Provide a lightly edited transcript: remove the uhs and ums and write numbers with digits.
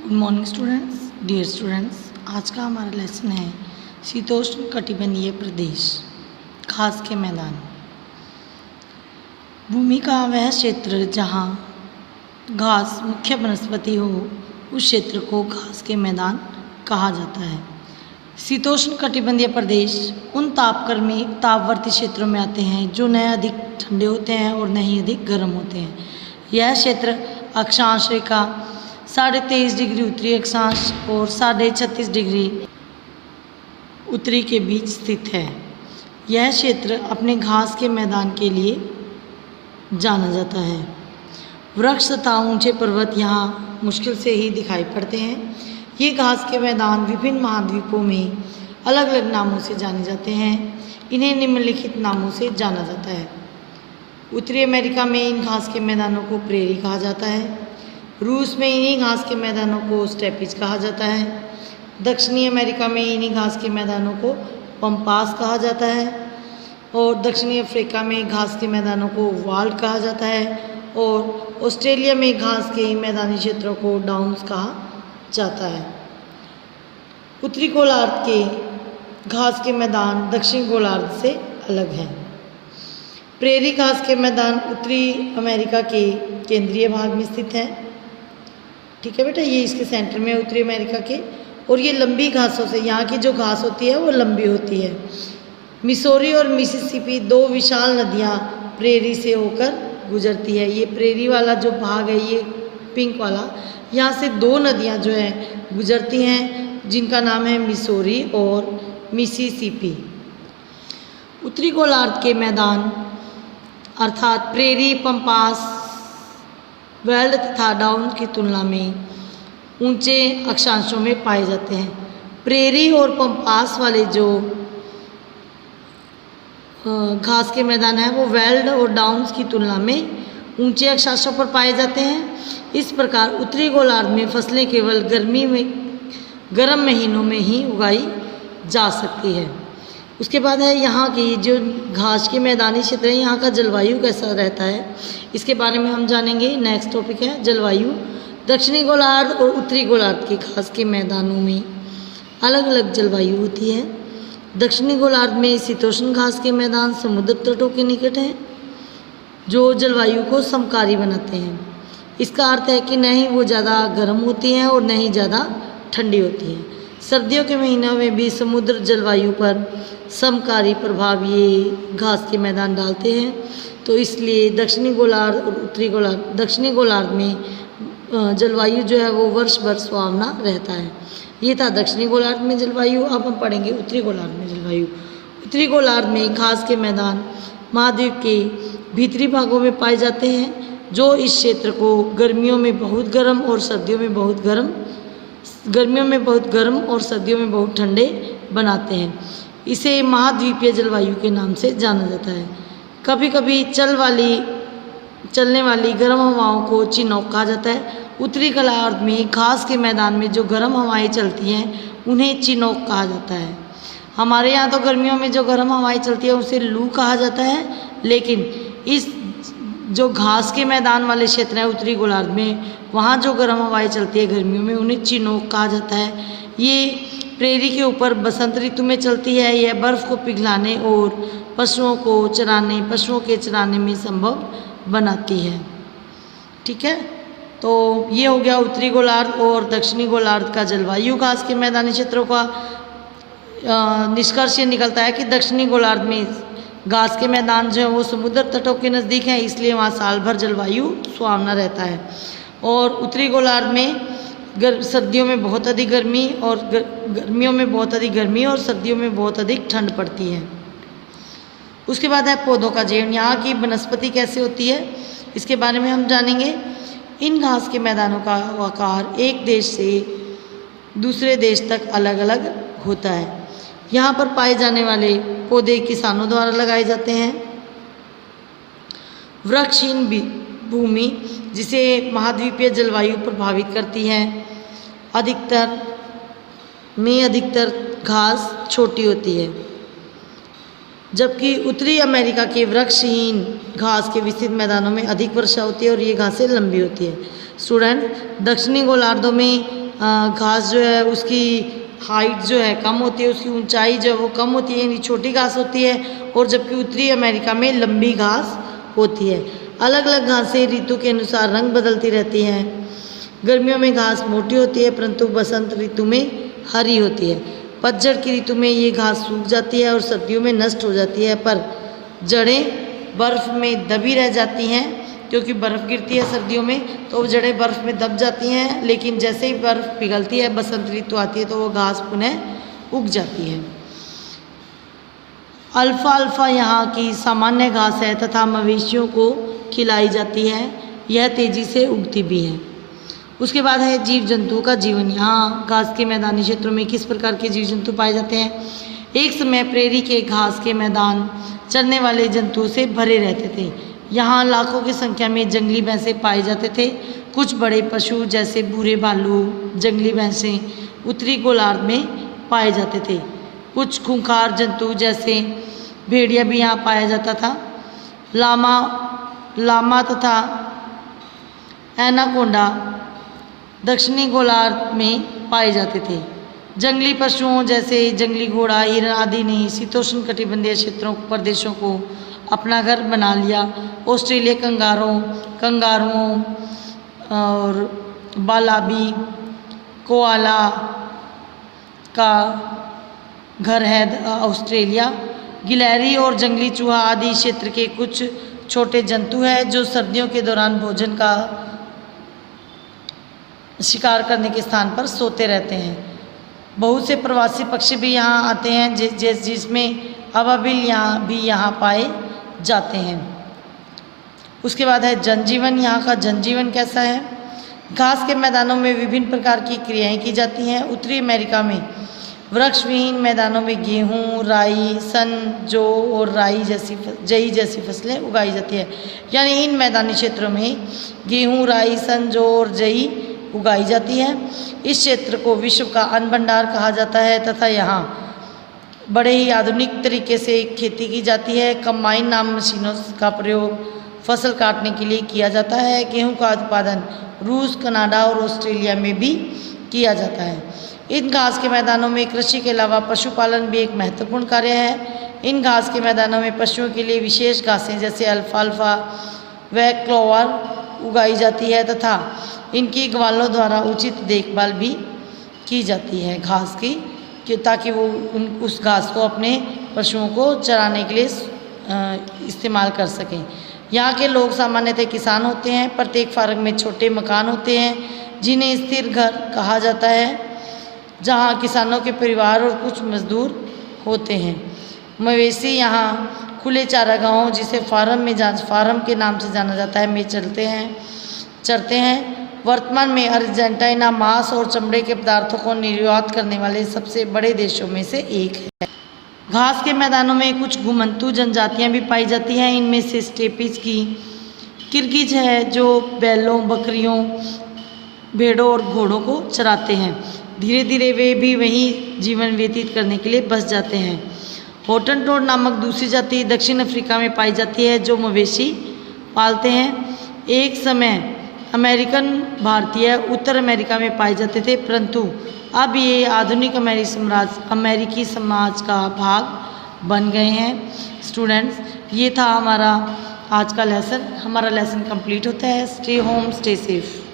Good morning students, dear students. आज का हमारा लेसन है शीतोष्ण कटिबंधीय प्रदेश, घास के मैदान। भूमि का वह क्षेत्र जहाँ घास मुख्य वनस्पति हो, उस क्षेत्र को घास के मैदान कहा जाता है। शीतोष्ण कटिबंधीय प्रदेश उन तापवर्ती क्षेत्रों में आते हैं जो न अधिक ठंडे होते हैं और न ही अधिक गर्म होते हैं। यह क्षेत्र अक्षांश रेखा 23.5 डिग्री उत्तरी अक्षांश और 36.5 डिग्री उत्तरी के बीच स्थित है। यह क्षेत्र अपने घास के मैदान के लिए जाना जाता है। वृक्ष तथा ऊंचे पर्वत यहाँ मुश्किल से ही दिखाई पड़ते हैं। ये घास के मैदान विभिन्न महाद्वीपों में अलग अलग नामों से जाने जाते हैं। इन्हें निम्नलिखित नामों से जाना जाता है। उत्तरी अमेरिका में इन घास के मैदानों को प्रेरी कहा जाता है। रूस में इन्हीं घास के मैदानों को स्टेपिज कहा जाता है। दक्षिणी अमेरिका में इन्हीं घास के मैदानों को पम्पास कहा जाता है और दक्षिणी अफ्रीका में घास के मैदानों को वाल्ड कहा जाता है और ऑस्ट्रेलिया में घास के मैदानी क्षेत्रों को डाउन्स कहा जाता है। उत्तरी गोलार्ध के घास के मैदान दक्षिणी गोलार्ध से अलग हैं। प्रेरी घास के मैदान उत्तरी अमेरिका के केंद्रीय भाग में स्थित हैं। ठीक है बेटा, ये इसके सेंटर में उत्तरी अमेरिका के, और ये लंबी घासों से, यहाँ की जो घास होती है वो लंबी होती है। मिसौरी और मिसिसिपी दो विशाल नदियाँ प्रेरी से होकर गुजरती है। ये प्रेरी वाला जो भाग है, ये पिंक वाला, यहाँ से दो नदियाँ जो है गुजरती हैं जिनका नाम है मिसौरी और मिसिसिपी। उत्तरी गोलार्ध के मैदान अर्थात प्रेरी, पम्पास, वेल्ड तथा डाउन की तुलना में ऊंचे अक्षांशों में पाए जाते हैं। प्रेरी और पम्पास वाले जो घास के मैदान हैं वो वेल्ड और डाउन्स की तुलना में ऊंचे अक्षांशों पर पाए जाते हैं। इस प्रकार उत्तरी गोलार्ध में फसलें केवल गर्म महीनों में ही उगाई जा सकती है। उसके बाद है यहाँ की जो घास के मैदानी क्षेत्र है, यहाँ का जलवायु कैसा रहता है, इसके बारे में हम जानेंगे। नेक्स्ट टॉपिक है जलवायु। दक्षिणी गोलार्ध और उत्तरी गोलार्ध के घास के मैदानों में अलग अलग जलवायु होती है। दक्षिणी गोलार्ध में शीतोष्ण घास के मैदान समुद्र तटों के निकट हैं जो जलवायु को समकारी बनाते हैं। इसका अर्थ है कि न ही वो ज़्यादा गर्म होती हैं और न ही ज़्यादा ठंडी होती हैं। सर्दियों के महीनों में भी समुद्र जलवायु पर समकारी प्रभाव ये घास के मैदान डालते हैं। तो इसलिए दक्षिणी गोलार्ध और उत्तरी गोलार्ध, दक्षिणी गोलार्ध में जलवायु जो है वो वर्ष भर सुहावना रहता है। ये था दक्षिणी गोलार्ध में जलवायु। अब हम पढ़ेंगे उत्तरी गोलार्ध में जलवायु। उत्तरी गोलार्ध में घास के मैदान महाद्वीप के भीतरी भागों में पाए जाते हैं जो इस क्षेत्र को गर्मियों में बहुत गर्म और सर्दियों में बहुत बहुत ठंडे बनाते हैं। इसे महाद्वीपीय जलवायु के नाम से जाना जाता है। कभी कभी चलने वाली गर्म हवाओं को चिनोक कहा जाता है। उत्तरी गोलार्ध में घास के मैदान में जो गर्म हवाएं चलती हैं उन्हें चिनोक कहा जाता है। हमारे यहाँ तो गर्मियों में जो गर्म हवाएं चलती है उसे लू कहा जाता है, लेकिन इस जो घास के मैदान वाले क्षेत्र हैं उत्तरी गोलार्ध में, वहाँ जो गर्म हवाएं चलती है गर्मियों में, उन्हें चिनोक कहा जाता है। ये प्रेरी के ऊपर बसंत ऋतु में चलती है। यह बर्फ़ को पिघलाने और पशुओं के चराने में संभव बनाती है। ठीक है, तो ये हो गया उत्तरी गोलार्ध और दक्षिणी गोलार्ध का जलवायु। घास के मैदानी क्षेत्रों का निष्कर्ष ये निकलता है कि दक्षिणी गोलार्ध में घास के मैदान जो है वो समुद्र तटों के नज़दीक हैं, इसलिए वहाँ साल भर जलवायु सुहावना रहता है। और उत्तरी गोलार्ध में सर्दियों में बहुत अधिक गर्मी और गर्मियों में बहुत अधिक गर्मी और सर्दियों में बहुत अधिक ठंड पड़ती है। उसके बाद है पौधों का जीवन। यहाँ की वनस्पति कैसे होती है इसके बारे में हम जानेंगे। इन घास के मैदानों का आकार एक देश से दूसरे देश तक अलग अलग होता है। यहाँ पर पाए जाने वाले पौधे किसानों द्वारा लगाए जाते हैं। वृक्षहीन भूमि जिसे महाद्वीपीय जलवायु प्रभावित करती है, अधिकतर घास छोटी होती है, जबकि उत्तरी अमेरिका के वृक्षहीन घास के विस्तृत मैदानों में अधिक वर्षा होती है और ये घासें लंबी होती है। स्टूडेंट, दक्षिणी गोलार्धों में घास जो है उसकी हाइट जो है कम होती है, उसकी ऊंचाई जो है वो कम होती है, यानी छोटी घास होती है, और जबकि उत्तरी अमेरिका में लंबी घास होती है। अलग अलग घासें ऋतु के अनुसार रंग बदलती रहती हैं। गर्मियों में घास मोटी होती है परंतु बसंत ऋतु में हरी होती है। पतझड़ की ऋतु में ये घास सूख जाती है और सर्दियों में नष्ट हो जाती है, पर जड़ें बर्फ़ में दबी रह जाती हैं, क्योंकि बर्फ़ गिरती है सर्दियों में तो वो जड़ें बर्फ़ में दब जाती हैं। लेकिन जैसे ही बर्फ़ पिघलती है, बसंत ऋतु आती है तो वो घास पुनः उग जाती है। अल्फ़ाल्फ़ा यहाँ की सामान्य घास है तथा मवेशियों को खिलाई जाती है। यह तेज़ी से उगती भी है। उसके बाद है जीव जंतुओं का जीवन। यहाँ घास के मैदानी क्षेत्रों में किस प्रकार के जीव जंतु पाए जाते हैं। एक समय प्रेरी के घास के मैदान चरने वाले जंतुओं से भरे रहते थे। यहाँ लाखों की संख्या में जंगली भैंसे पाए जाते थे। कुछ बड़े पशु जैसे भूरे भालू, जंगली भैंसें उत्तरी गोलार्ध में पाए जाते थे। कुछ खूंखार जंतु जैसे भेड़िया भी यहाँ पाया जाता था। लामा तथा एनाकोंडा दक्षिणी गोलार्ध में पाए जाते थे। जंगली पशुओं जैसे जंगली घोड़ा, हिरण आदि ने शीतोष्ण कटिबंधीय क्षेत्रों प्रदेशों को अपना घर बना लिया। ऑस्ट्रेलिया कंगारुओं और बालाबी कोआला का घर है ऑस्ट्रेलिया। गिलहरी और जंगली चूहा आदि क्षेत्र के कुछ छोटे जंतु हैं जो सर्दियों के दौरान भोजन का शिकार करने के स्थान पर सोते रहते हैं। बहुत से प्रवासी पक्षी भी यहाँ आते हैं जिसमें अबाबिल यहाँ पाए जाते हैं। उसके बाद है जनजीवन। यहाँ का जनजीवन कैसा है। घास के मैदानों में विभिन्न प्रकार की क्रियाएं की जाती हैं। उत्तरी अमेरिका में वृक्ष विहीन मैदानों में गेहूँ, राई, सन, जौ और जई जैसी फसलें उगाई जाती है। यानी इन मैदानी क्षेत्रों में गेहूँ, राई, सन, जौ और जई उगाई जाती है। इस क्षेत्र को विश्व का अन्न भंडार कहा जाता है तथा यहाँ बड़े ही आधुनिक तरीके से खेती की जाती है। कंबाइन नाम मशीनों का प्रयोग फसल काटने के लिए किया जाता है। गेहूं का उत्पादन रूस, कनाडा और ऑस्ट्रेलिया में भी किया जाता है। इन घास के मैदानों में कृषि के अलावा पशुपालन भी एक महत्वपूर्ण कार्य है। इन घास के मैदानों में पशुओं के लिए विशेष घासें जैसे अल्फाल्फा व क्लोवर उगाई जाती है तथा इनकी ग्वालों द्वारा उचित देखभाल भी की जाती है घास की, ताकि वो उस घास को अपने पशुओं को चराने के लिए इस्तेमाल कर सकें। यहाँ के लोग सामान्यतः किसान होते हैं। प्रत्येक फार्म में छोटे मकान होते हैं जिन्हें स्थिर घर कहा जाता है, जहाँ किसानों के परिवार और कुछ मजदूर होते हैं। मवेशी यहाँ खुले चारागाहों जिसे फार्म के नाम से जाना जाता है में चरते हैं। वर्तमान में अर्जेंटीना मांस और चमड़े के पदार्थों को निर्यात करने वाले सबसे बड़े देशों में से एक है। घास के मैदानों में कुछ घुमंतू जनजातियां भी पाई जाती हैं। इनमें से स्टेपिस की किर्गिज है जो बैलों, बकरियों, भेड़ों और घोड़ों को चराते हैं। धीरे धीरे वे भी वहीं जीवन व्यतीत करने के लिए बस जाते हैं। हॉटनटोट नामक दूसरी जाति दक्षिण अफ्रीका में पाई जाती है जो मवेशी पालते हैं। एक समय अमेरिकन भारतीय उत्तर अमेरिका में पाए जाते थे, परंतु अब ये आधुनिक अमेरिकी समाज का भाग बन गए हैं। स्टूडेंट्स, ये था हमारा आज का लेसन। हमारा लेसन कंप्लीट होता है। Stay home, stay safe.